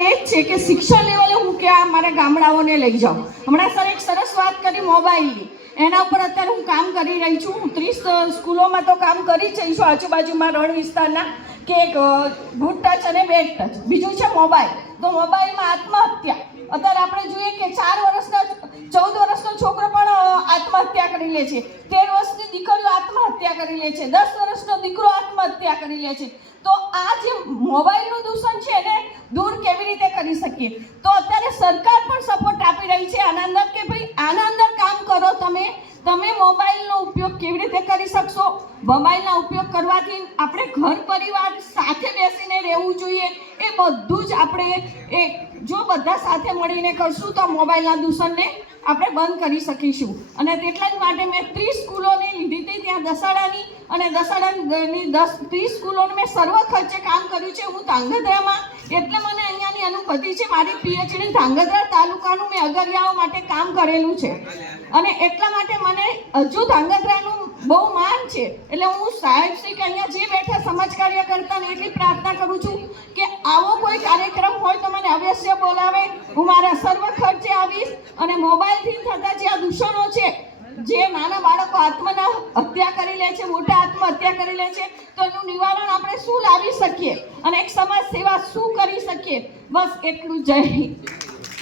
એ જ છે કે શિક્ષણ લેવલે હું ક્યાં મારા ગામડાઓને લઈ જાઉં. હમણાં સર એક સરસ વાત કરી મોબાઈલની, એના ઉપર અત્યારે હું કામ કરી રહી છું. હું 30 સ્કૂલોમાં તો કામ કરી જ રહી છું આજુબાજુમાં રણ વિસ્તારના, કે ગુડ ટચ અને બેડ ટચ. બીજું છે મોબાઈલ. તો મોબાઈલમાં આત્મહત્યા અત્યારે આપણે જોઈએ કે 14 વર્ષનો છોકરો પણ આત્મહત્યા કરી લે છે, 13 વર્ષની દીકરીઓ આત્મહત્યા કરી લે છે, 10 વર્ષનો દીકરો આત્મહત્યા કરી લે છે. તો આ જે મોબાઈલનું દૂષણ છે એને દૂર કેવી રીતે કરી શકીએ? તો અત્યારે સરકાર પણ સપોર્ટ આપી રહી છે આના અંદર, કે ભાઈ આના અંદર કામ કરો. તમે મોબાઈલનો ઉપયોગ કેવી રીતે કરી શકશો? મોબાઈલનો ઉપયોગ કરવાથી આપણે ઘર પરિવાર સાથે બેસીને રહેવું જોઈએ. એ બધું જ આપણે જો બધા સાથે મળીને કરશું તો મોબાઈલના દૂષણને આપણે બંધ કરી શકીશું. અને તેટલા જ માટે મેં 30 સ્કૂલોને લીધી હતી ત્યાં દસાડાની, અને દસાડાની 30 સ્કૂલોને મેં સર્વ ખર્ચે કામ કર્યું છે. હું ધાંગધ્રામાં, એટલે મને અહીંયાની અનુભૂતિ છે. મારી પીએચડી ધાંગધ્રા તાલુકાનું મેં અગરિયાઓ માટે કામ કરેલું છે, અને એટલા માટે મને હજુ ધાંગધ્રાનું બહુ માન છે. એટલે હું સાહેબ શ્રી કે અહીંયા જે બેઠા સમાજ કાર્ય કરતા ને એટલી પ્રાર્થના કરું છું કે આવો કોઈ કાર્યક્રમ હોય તો મને અવશ્ય બોલાવે. હું મારા સર્વ ખર્ચે આવીશ. અને મોબાઈલથી થતા જે આ દૂષણો છે, જે નાના બાળકો હત્યા કરી લે છે, મોટા આત્મહત્યા કરી લે છે, તો એનું નિવારણ આપણે શું લાવી શકીએ અને એક સમાજ સેવા શું કરી શકીએ? બસ એટલું. જય હિન્દ.